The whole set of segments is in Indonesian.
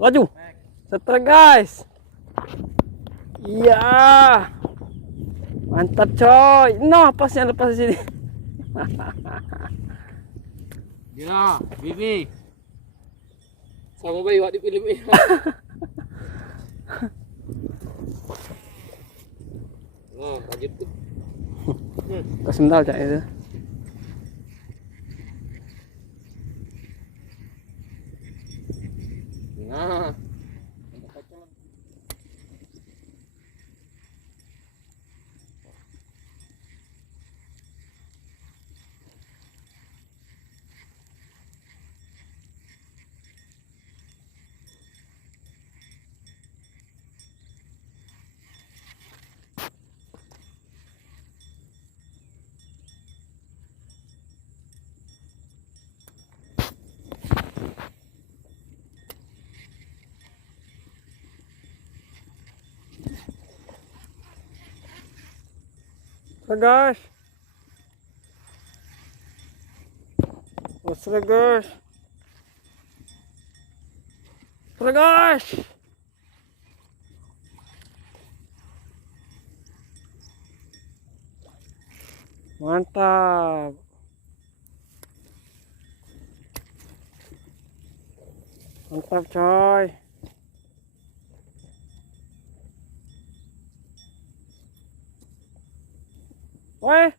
Laju. Setrek guys. Iya. Mantap coy. Nah, pasnya lepas di sini. Ya, Bibi. Sama bayi wak di film ini. Nah, lanjut tuh. Kesental cak itu. Nah. Guys. What's up guys? Guys. Mantap. Mantap coy. Woi.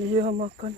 Iya makan.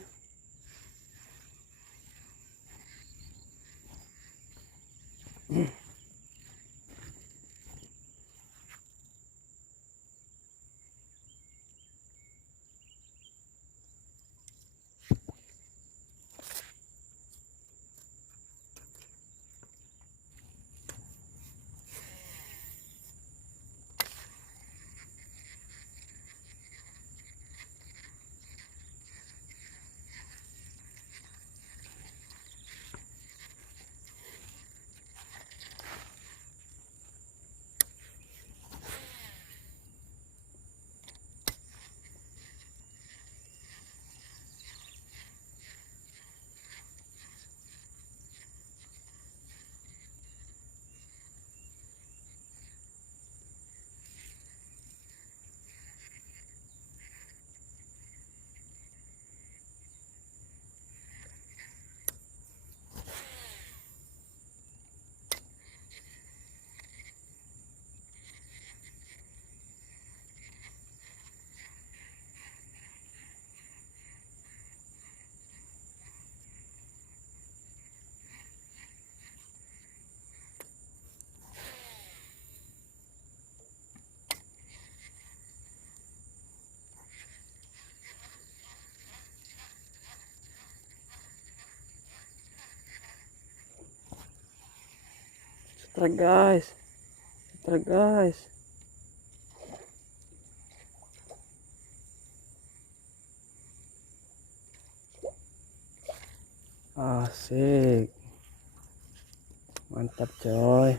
Setrek guys. Setrek guys. Asik. Mantap coy.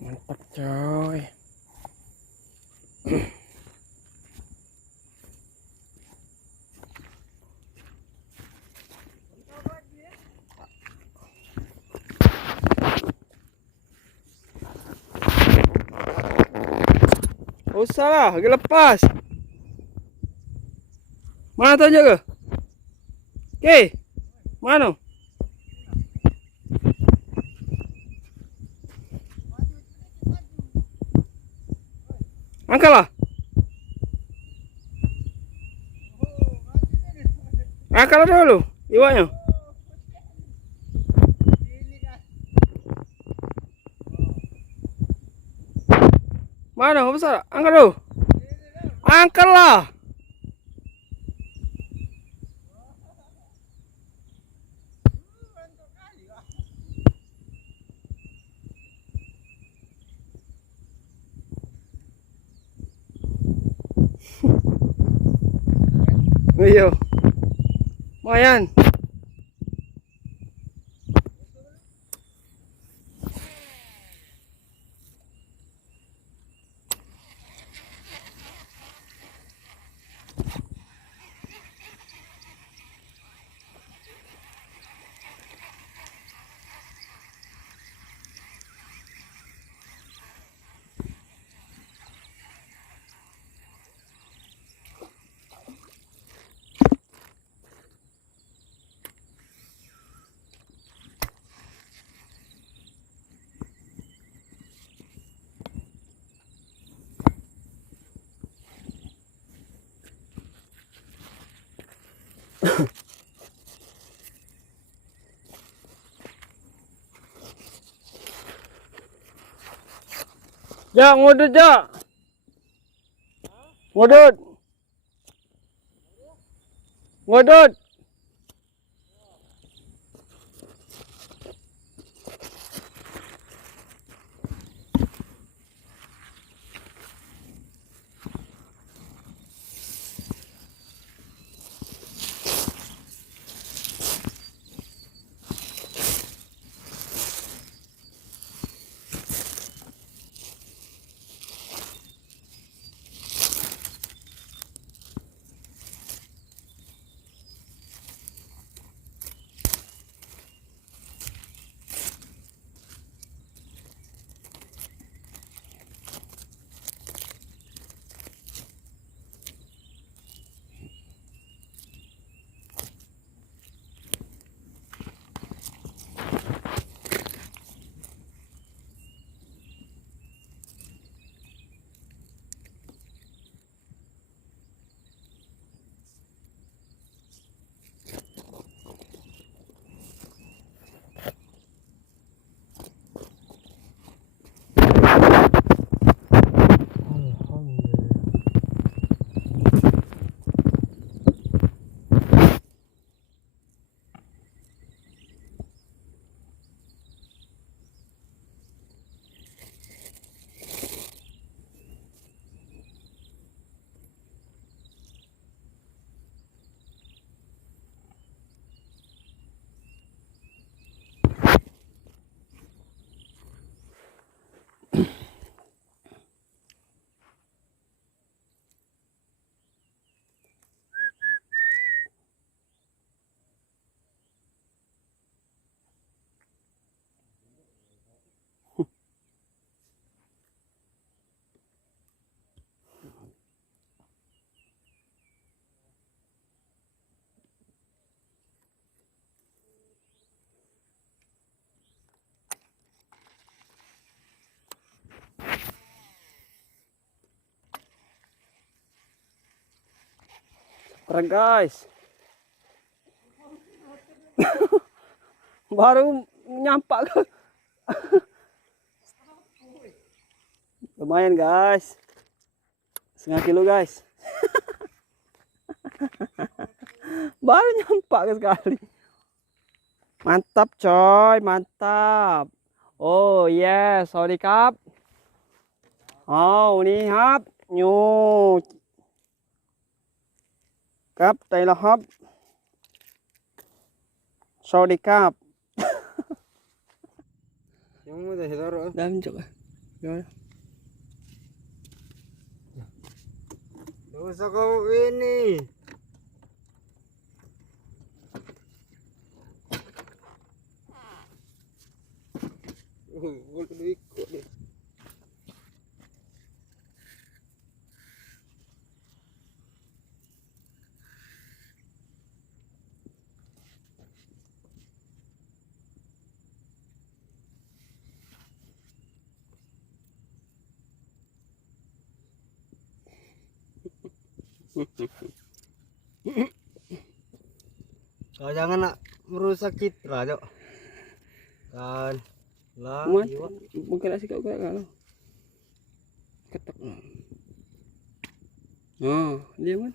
Mantap coy. Usah lah, lagi lepas. Mana tanya ke? Oke, mana? Angkat lah. Angkat dulu, iwaknya. Mana? Apa besar? Angkat dulu. Angkat lah. Iya. Lumayan. Ja, ngudut ja. Ngudut. Ngudut. Keren guys. Baru nyampak ke. Lumayan guys. Setengah kilo guys. Baru nyampak sekali. Mantap coy, mantap. Oh yes, sorry kap. Oh, ni hap. Nyu. Kap, đây là hấp. Sorry kap. Yang mau dah taruh. Dalam coba. Gimana? Dosa kau ini. Gol kedua ikut deh. Kau jangan nak merusak citra, Cok. Kan. Lah, Man, jiwa. mungkin asik kau kalau. Ketok. Oh, dia man.